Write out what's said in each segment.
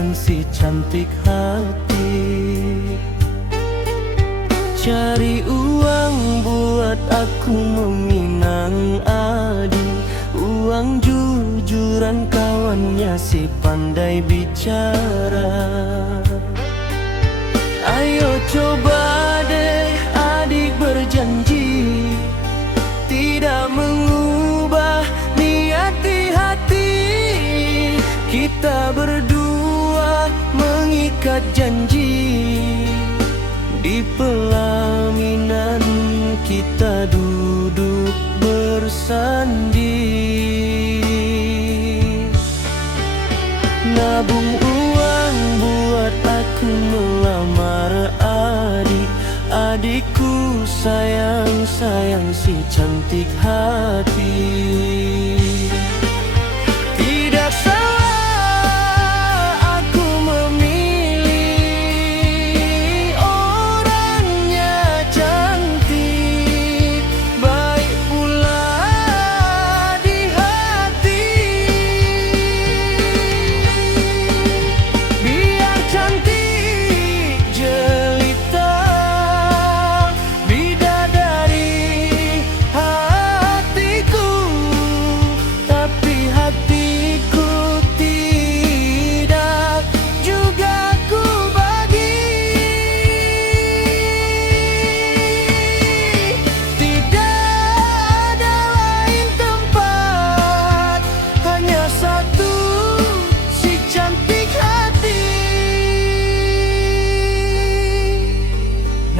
sayang si cantik hati. Cari uang buat aku meminang adik, uang jujuran kawannya si pandai bicara. Ayo coba deh adik berjanji tidak mengubah niat di hati. Kita berdua mengikat janji, di pelaminan kita duduk bersanding. Nabung uang buat aku melamar adik, adikku sayang, sayang si cantik hati. Tidak salah aku memilih orangnya cantik, baik pula di hati. Biar cantik jelita bidadari hatiku, tapi hatiku tidak juga ku bagi. Tidak ada lain tempat, hanya satu si cantik hati.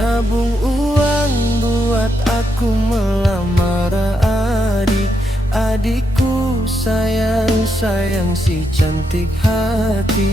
Nabung uang buat aku melamar adik, adikku sayang, sayang si cantik hati.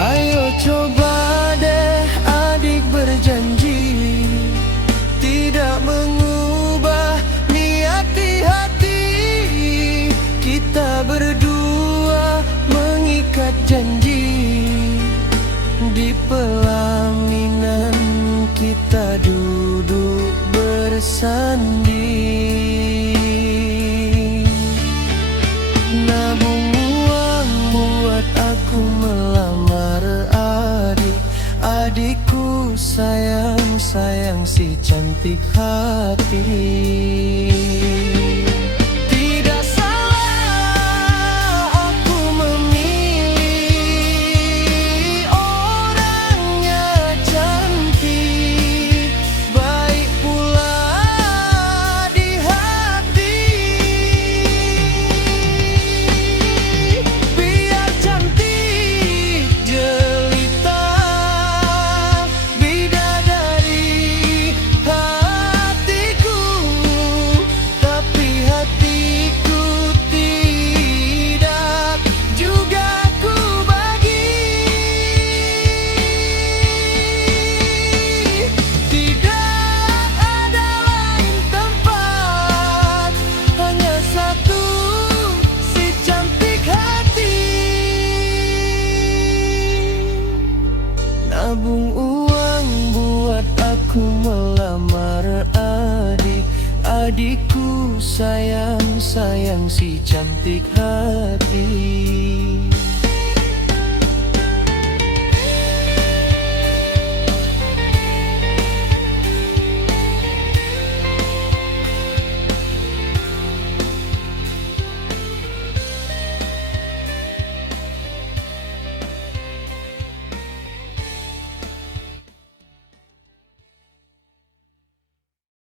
Ayo coba deh adik berjanji tidak mengubah niat di hati. Kita berdua mengikat janji, di pelaminan kita duduk bersanding. Nabung uang buat aku melamar adik, adikku sayang, sayang si cantik hati. Tidak salah aku memilih orangnya cantik, baik pula di hati. Biar cantik jelita bidadari hatiku, tapi hatiku tidak juga ku bagi. Tidak ada lain tempat, hanya satu si cantik hati. Nabung uang buat aku melamar adik, adikku sayang, sayang si cantik hati.